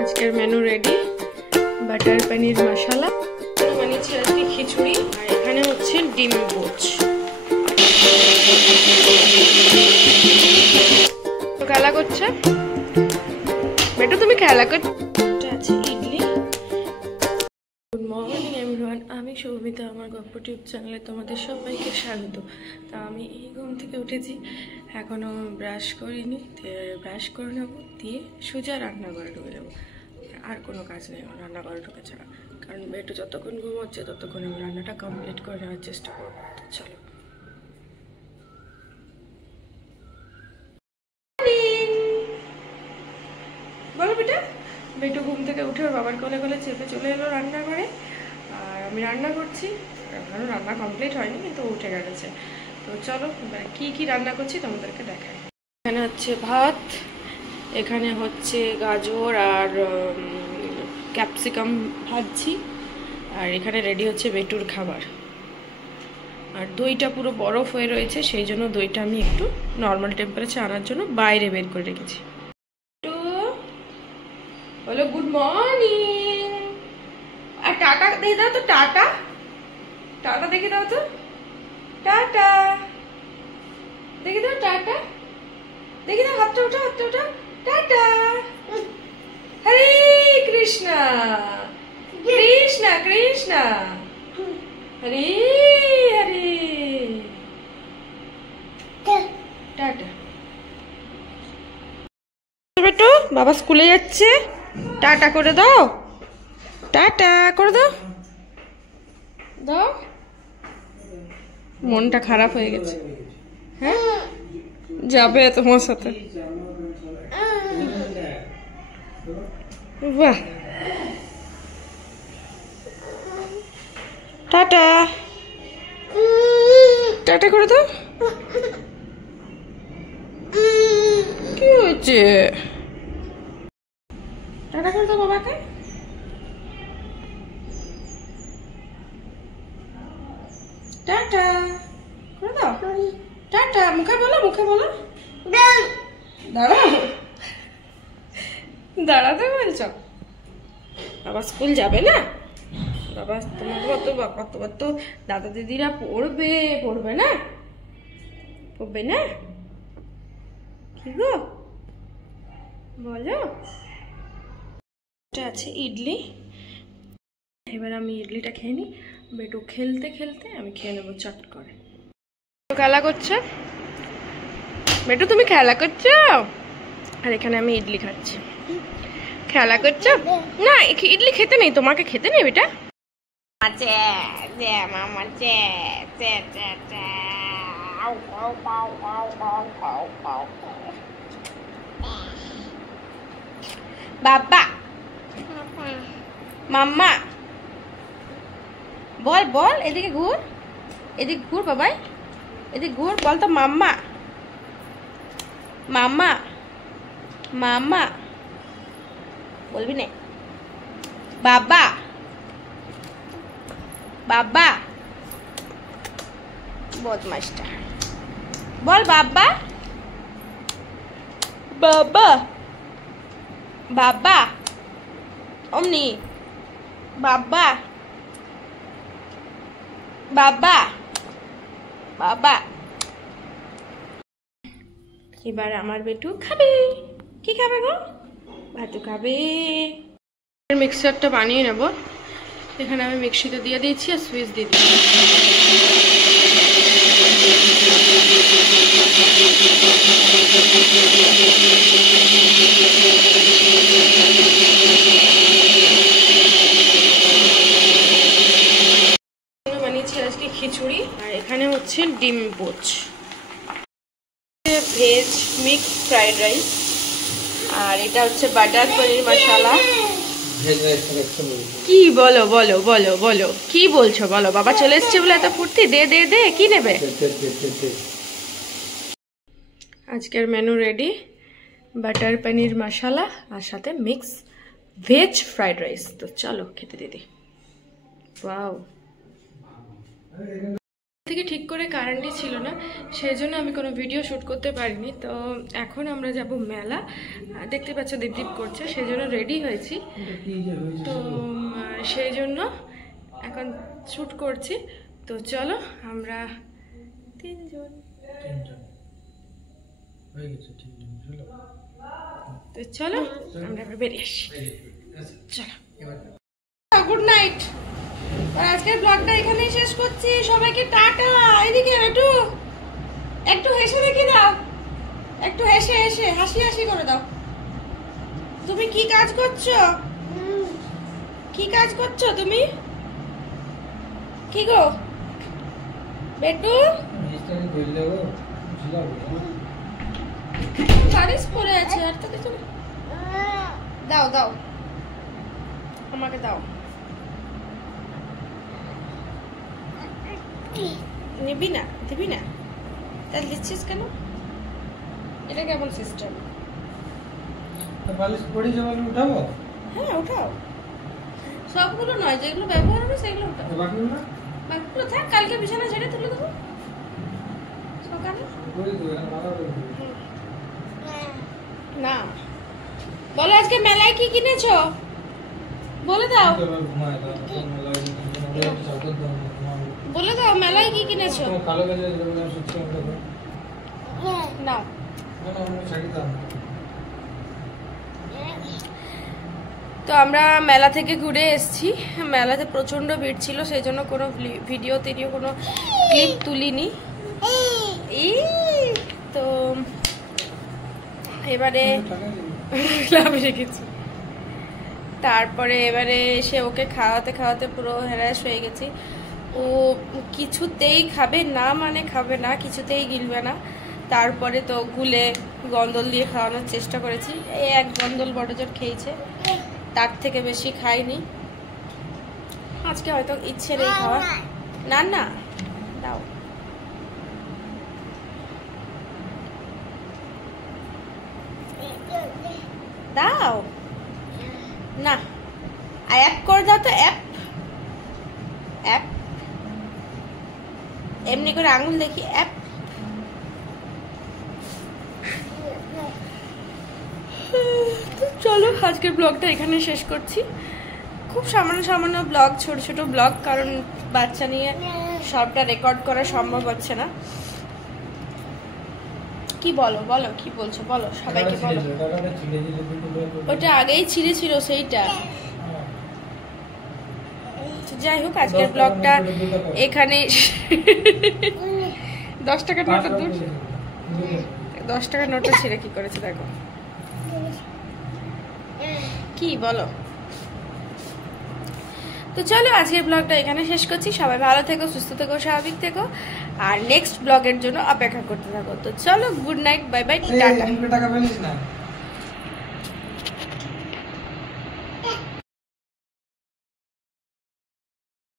আজকের menu ready. Butter পনির মশলা বানিয়েছি, আজকে খিচুড়ি, আর এখানে হচ্ছে ডিম পোচ। তো খেলা করছে বেটু, তুমি খেলা করছো। আছে ইডলি। গুড মর্নিং এভরিওয়ান, আমি সৌমিতা, আমার গপ্প টিউব চ্যানেলে তোমাদের সবাইকে স্বাগত। তা আমি এই ঘুম থেকে উঠেছি, এখনও ব্রাশ করিনি, ব্রাশ করে নেবো, দিয়ে সোজা রান্নাঘরে ঢুকে যাবো। আর কোনো কাজ নেই আমার রান্নাঘরে ঢুকে ছাড়া, কারণ বেটু যতক্ষণ ঘুমোচ্ছে ততক্ষণ আমি রান্নাটা কমপ্লিট করে নেওয়ার চেষ্টা করবো। তো চলো। বলো বেটা। বেটু ঘুম থেকে উঠে ওর বাবার কোলে কোলে চেপে চলে এলো রান্নাঘরে, আর আমি রান্না করছি। এখনো রান্না কমপ্লিট হয়নি, কিন্তু উঠে গেছে। তো চলো কি কি রান্না করছি তোমাদেরকে দেখাই। এখানে হচ্ছে ভাত, এখানে হচ্ছে গাজর আর ক্যাপসিকাম ভাজছি, আর এখানে রেডি হচ্ছে বেটুর খাবার। আর দইটা পুরো বরফ হয়ে রয়েছে, সেই জন্য দইটা আমি একটু নর্মাল টেম্পারেচার আনার জন্য বাইরে বের করে রেখেছি। বলো গুড মর্নিং, আর টাটা দিয়ে দাও তো। টাটা টাটা দেখে দাও তো, টাটা দেখে দাও, টাটা দেখে দাও, হাতটা ওঠা, হাতটা ওঠা, টাটা। হরে কৃষ্ণ কৃষ্ণ কৃষ্ণ হরে হরে, টাটা। বেটু বাবা স্কুলে যাচ্ছে, টাটা করে দাও, টাটা করে দাও। দাও, মনটা খারাপ হয়ে গেছে। হ্যাঁ, যাবে তোমার সাথে। বাহ, টাটা টাটা করে দাও। কি হয়েছে? টাটা করে দাও বাবাকে। টাটা করে দাও, টাটা। মুখে বলো, মুখে বলো। দাঁড়াও, দাঁড়াতে বলছো? বাবা স্কুল যাবে না? বাবা তোমার কতবার তো দাদা দিদিরা পড়বে না? পড়বে না? কি গো বলো। এটা আছে ইডলি, এবার আমি ইডলিটা খেয়ে নিই। বেটু খেলতে খেলতে আমি খেয়ে নেবো চট করে। খেলা করছে বেটু, তুমি খেলা করছো, আর এখানে আমি ইডলি খাচ্ছি। খেলা করছো না, ইডলি খেতে নেই, তোমাকে খেতে নেই বেটা। বাবা মাম্মা বল বল, এদিকে ঘুর, এদিকে ঘুর বাবাই, এদিকে ঘুর, বল তো মাম্মা মাম্মা মাম্মা বলবি না? বাবা বাবা, বদমাইশটা, বল বাবা বাবা বাবা, অমনি বাবা বাবা বাবা। এবার আমার বেটু খাবে। কি খাবে গো? ভাতু খাবে। মিক্সারটা বানিয়ে নেব। এখানে আমি মিক্সিতে দিয়ে দিয়েছি আর সুইচ দিয়ে দিচ্ছি। বানিয়েছি আজকে খিচুড়ি, আর এখানে হচ্ছে ডিম poach, veg mix fried rice, আর এটা হচ্ছে বাটার পনির মশলা। কি বলো বলো বলো বলো, কি বলছো বলো? বাবা চলে এসছে বলে এত ফুর্তি। দে দে দে, কি নেবে? আজকের মেনু রেডি। বাটার পনির মশলা আর সাথে মিক্স ভেজ ফ্রাইড রাইস। তো চলো খেতে দিদি। ওয়াও, থেকে ঠিক করে কারেন্টই ছিল না, সেই জন্য আমি কোনো ভিডিও শ্যুট করতে পারিনি। তো এখন আমরা যাব মেলা, দেখতে পাচ্ছ দীপ করছে, সেই জন্য রেডি হয়েছি। তো সেই জন্য এখন শ্যুট করছি। তো চলো আমরা তিনজন তো চলো আমরা বেরিয়ে আসি। চলো গুড নাইট। আর আজকের ব্লগটা এখানেই শেষ করছি। সবাইকে টাটা। এদিকে একটু একটু হেসে দেখে দাও, একটু হেসে হেসে হাসি হাসি করে দাও। তুমি কি কাজ করছো? কি কাজ করছো তুমি? কি গো বেটু? বারিশ পড়ে আছে আর তো কিছু। দাও দাও আমাকে দাও। নিবি না? দিবি না? তাহলে দিচ্ছিস কেন? এটা কেমন সিস্টেম? উঠাবো? হ্যাঁ উঠাও, সবগুলো নয়, যেগুলো ব্যবহার হবে সেগুলো উঠাও। বাকিগুলো থাক, কালকে বিছানা ছেড়ে তুলে দেবো সকালে। না বলো আজকে মেলায় কি কিনেছো বলে দাও, বলে দাও মেলায় কি কিনেছো। না তো আমরা মেলা থেকে ঘুরে এসেছি। মেলাতে প্রচন্ড ভিড় ছিল, সেই জন্য কোনো ভিডিও টিডিও কোনো ক্লিপ তুলিনি। এই তো এবারে রেখেছি। তারপরে এবারে এসে ওকে খাওয়াতে খাওয়াতে পুরো হ্যারাস হয়ে গেছি। ও কিছুতেই খাবে না, মানে খাবে না, কিছুতেই গিলবে না। তারপরে তো গুলে গন্দল দিয়ে খাওয়ানোর চেষ্টা করেছি। এই এক গন্দল বড় জোর খেয়েছে, তার থেকে বেশি খাইনি। আজকে হয়তো ইচ্ছে নেই খাওয়া। না না দাও, দাও না, অ্যাপ করে দাও তো। অ্যাপ অ্যাপ এমনি করে আঙুল দেখি। অ্যাপ চলো আজকের ব্লগটা এখানে শেষ করছি। খুব সামান্য সামান্য ব্লগ, ছোট ছোট ব্লগ, কারণ বাচ্চা নিয়ে সবটা রেকর্ড করা সম্ভব হচ্ছে না। কি বলো বলো, কি বলছো বলো, সবাইকে বলো। ওটা আগেই ছিঁড়েছিল সেইটা। যাই হোক আজকের ব্লগটা এখানে 10 টাকার নোটটা দূর, 10 টাকার নোটটা ছিঁড়ে কি করেছে দেখো। কি বলো। তো চলো আজকের ব্লগটা এখানে শেষ করছি। সবাই ভালো থেকো, সুস্থ থেকো, স্বাভাবিক থেকো, আর নেক্সট ব্লগের জন্য অপেক্ষা করতে থাকো। তো চলো good night, bye bye, tata.